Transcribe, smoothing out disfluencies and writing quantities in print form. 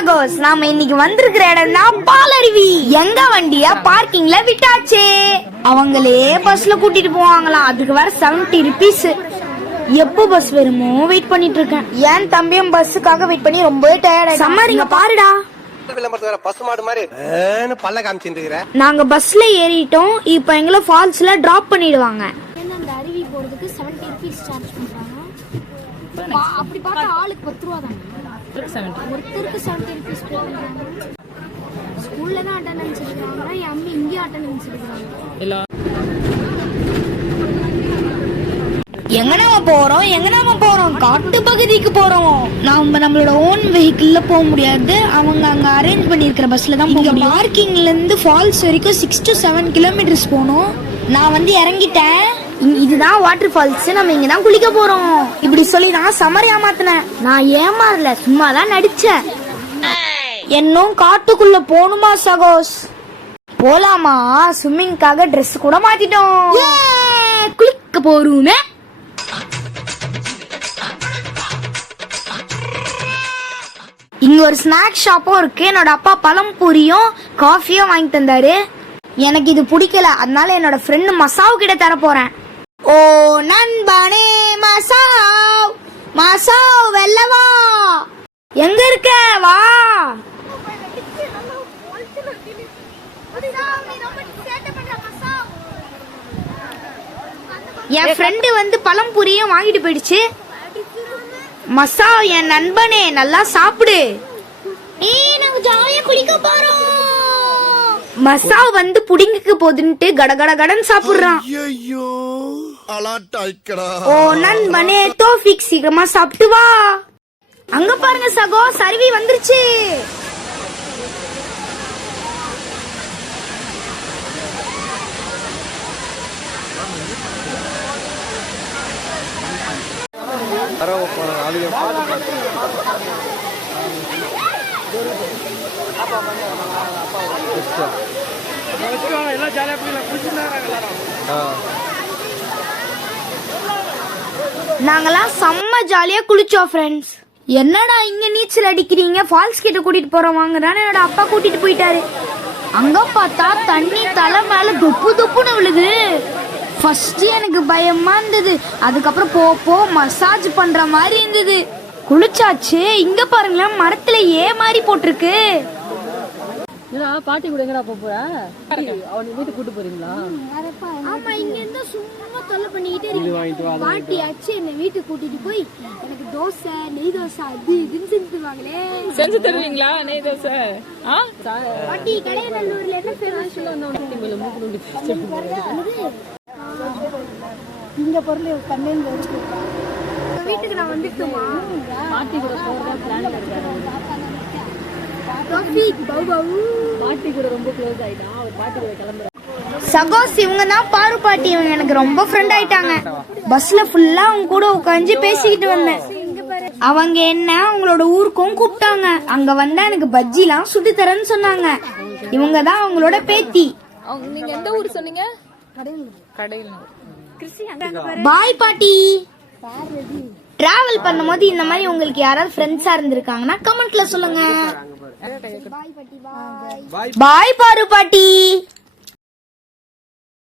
சகோஸ், நாம இன்னைக்கு வந்திருக்கிற இடம் தான் பாலருவி. எங்க வண்டிய பார்க்கிங்ல விட்டாச்சு. அவங்களே பஸ்ல கூட்டிட்டு போவாங்களாம். அதுக்கு வேற 70 rupees. எப்போ பஸ் வருமோ வெயிட் பண்ணிட்டு இருக்கேன். ஏன் தம்பியும் பஸ்ஸுக்காக வெயிட் பண்ணி ரொம்ப டயர்ட் ஆயிடுச்சு. சம்மரிங்க பாருடா, நாங்க பஸ்ல ஏறிட்டோம். இப்ப எங்களை ஃபால்ஸ்ல டிராப் பண்ணிடுவாங்க. அந்த அருவி போறதுக்கு 70 rupees சார்ஜ் பண்றாங்க. அப்படி பார்த்தா ஆளுக்கு 10 ரூபா தான். ஒருத்தருக்கு 70 rupees போடுறாங்க. ஸ்கூல்ல தான் அட்டெண்டன்ஸ் எடுக்கிறாங்க. என் அம்மா இங்கே அட்டெண்டன்ஸ் எடுக்கிறாங்க. எங்க நாம போறோம் காட்டு பகுதிக்கு போறோம். நாம நம்மளோட ஓன் வெஹிக்கிள்ல போக முடியாது. அவங்க அங்க அரேஞ்ச் பண்ணிருக்கிற பஸ்ல தான் போக முடியும். பார்க்கிங்ல இருந்து ஃபால்ஸ் வரைக்கும் 6 to 7 kilometers போகணும். நான் வந்து இறங்கிட்டேன். இதுதான் வாட்டர் ஃபால்ஸ். நம்ம இங்க தான் குளிக்க போறோம். இப்படி சொல்லி நான் சமர் ஏமாத்தினேன். நான் ஏமாறல, சும்மா தான் நடிச்சேன். இன்னும் காட்டுக்குள்ள போணுமா சகோஸ்? போலாமா? ஸ்விம்மிங்காக ட்ரெஸ் கூட மாத்திட்டோம். குளிக்க போறோமே. இங்க ஒரு ஸ்நாக் ஷாப்பும் இருக்கு. என்னோட அப்பா பழம் பூரியும் காஃபியும் வாங்கி தந்தாரு. எனக்கு இது பிடிக்கல, அதனால என்னோட ஃப்ரெண்ட் மசாவு கிட்ட தர போறேன். ஓ நண்பனே மசாவ், மசாவ் வெல்லவா, எங்க இருக்க? வா. என் ஃப்ரெண்டு வந்து பழம் பூரியும் வாங்கிட்டு போயிடுச்சு. மசாவ் என் நண்பனே, நல்லா சாப்பிடு. குளிக்க போறோம். மசாவ் வந்து புடிங்குக்கு போதுன்ட்டு கடகடகடன் சாப்பிடுறான். ஓ நண்பனே தோஃபிக், சீக்கிரமா சாப்பிட்டு வா. அங்க பாருங்க சகோ, அருவி வந்துருச்சு. நாங்கெல்லாம் செம்ம ஜாலியா குளிச்சோம் ஃப்ரெண்ட்ஸ். என்னடா இங்க நீச்சல் அடிக்கிறீங்க, ஃபால்ஸ் கிட்ட கூட்டிட்டு போறோம் வாங்குறான்னு என்னோட அப்பா கூட்டிட்டு போயிட்டாரு. அங்க பார்த்தா தண்ணி தலை மேல தொப்பு தொப்புன்னு விழுது. ஃபர்ஸ்ட் எனக்கு பயமா இருந்தது. அதுக்கப்புறம் போ மசாஜ் பண்ற மாதிரி இருந்தது. குளிச்சாச்சு. இங்க பாருங்களேன், மரத்துல ஏமாறி போட்டிருக்கு. பாட்டி கூட எங்கடா போற? அவன் வீட்டுக்கு கூட்டு போறீங்களா? ஆமா, இங்க இருந்தா சும்மா தொல்லை பண்ணிக்கிட்டே இருக்கு. பாட்டி ஆச்சு என்ன வீட்டுக்கு கூட்டிட்டு போய் எனக்கு தோசை, நெய் தோசை அது இதுன்னு செஞ்சு தருவாங்களே. செஞ்சு தருவீங்களா நெய் தோசை? பாட்டி கடையநல்லூர்ல என்ன ஃபேமஸ்? இந்த பொருள் கண்ணில் இருக்கு. வீட்டுக்கு நான் வந்துட்டுமா? பாட்டி கூட போறதா பிளான் இருக்காரு. பாட்டி கூட ரொம்ப க்ளோஸ் ஆயிட்டான். அவர் பாட்டி கூட கிளம்புறாரு. சகோஸ், இவங்க தான் பாரு பாட்டி. இவங்க எனக்கு ரொம்ப ஃப்ரெண்ட் ஆயிட்டாங்க. பஸ்ல ஃபுல்லா அவங்க கூட உட்காந்து பேசிக்கிட்டு வந்தேன். அவங்க என்ன அவங்களோட ஊருக்கும் கூப்பிட்டாங்க. அங்க வந்தா எனக்கு பஜ்ஜிலாம் சுட்டு தரேன்னு சொன்னாங்க. இவங்க தான் அவங்களோட பேத்தி. நீங்க எந்த ஊர் சொன்னீங்க? கடையநல்லூர். பாய் பாட்டி. டிராவல் பண்ணும்போது இந்த மாதிரி உங்களுக்கு யாராவது ஃப்ரெண்ட்ஸா இருந்திருக்காங்கன்னா கமெண்ட்ல சொல்லுங்க. பாய் பாரு பாட்டி.